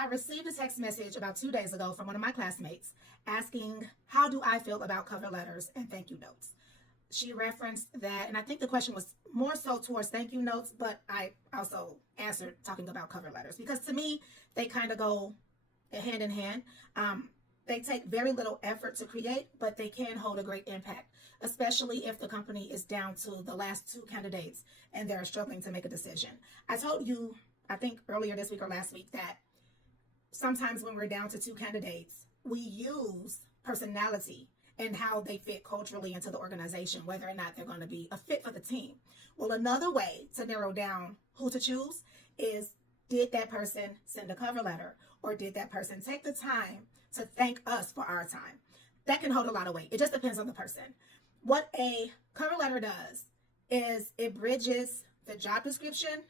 I received a text message about 2 days ago from one of my classmates asking, how do I feel about cover letters and thank you notes? She referenced that, and I think the question was more so towards thank you notes, but I also answered talking about cover letters because to me, they kind of go hand in hand. They take very little effort to create, but they can hold a great impact, especially if the company is down to the last two candidates and they're struggling to make a decision. I told you, I think earlier this week or last week, that sometimes when we're down to two candidates, we use personality and how they fit culturally into the organization, whether or not they're going to be a fit for the team. Well, another way to narrow down who to choose is, did that person send a cover letter, or did that person take the time to thank us for our time? That can hold a lot of weight. It just depends on the person. What a cover letter does is it bridges the job description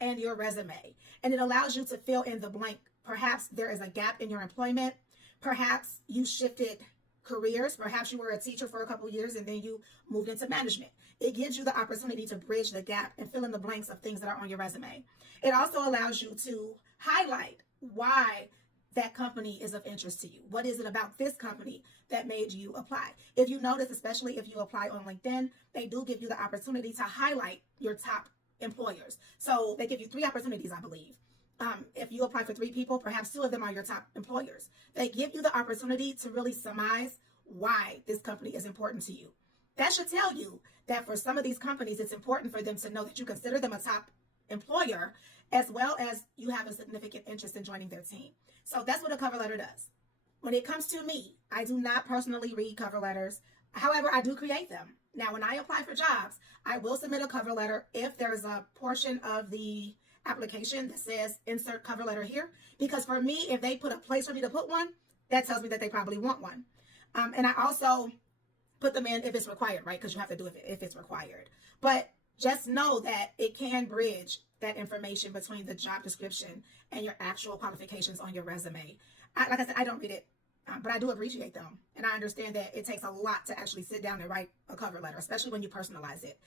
and your resume, and it allows you to fill in the blank. Perhaps there is a gap in your employment. Perhaps you shifted careers. Perhaps you were a teacher for a couple of years and then you moved into management. It gives you the opportunity to bridge the gap and fill in the blanks of things that are on your resume. It also allows you to highlight why that company is of interest to you. What is it about this company that made you apply? If you notice, especially if you apply on LinkedIn, they do give you the opportunity to highlight your top employers. So they give you 3 opportunities, I believe. If you apply for 3 people, perhaps 2 of them are your top employers. They give you the opportunity to really surmise why this company is important to you. That should tell you that for some of these companies, it's important for them to know that you consider them a top employer, as well as you have a significant interest in joining their team. So that's what a cover letter does. When it comes to me, I do not personally read cover letters. However, I do create them. Now, when I apply for jobs, I will submit a cover letter if there's a portion of the application that says insert cover letter here, because for me, if they put a place for me to put one, that tells me that they probably want one. And I also put them in if it's required, right? Because you have to do it if it's required. But just know that it can bridge that information between the job description and your actual qualifications on your resume. Like I said, I don't read it, but I do appreciate them. And I understand that it takes a lot to actually sit down and write a cover letter, especially when you personalize it.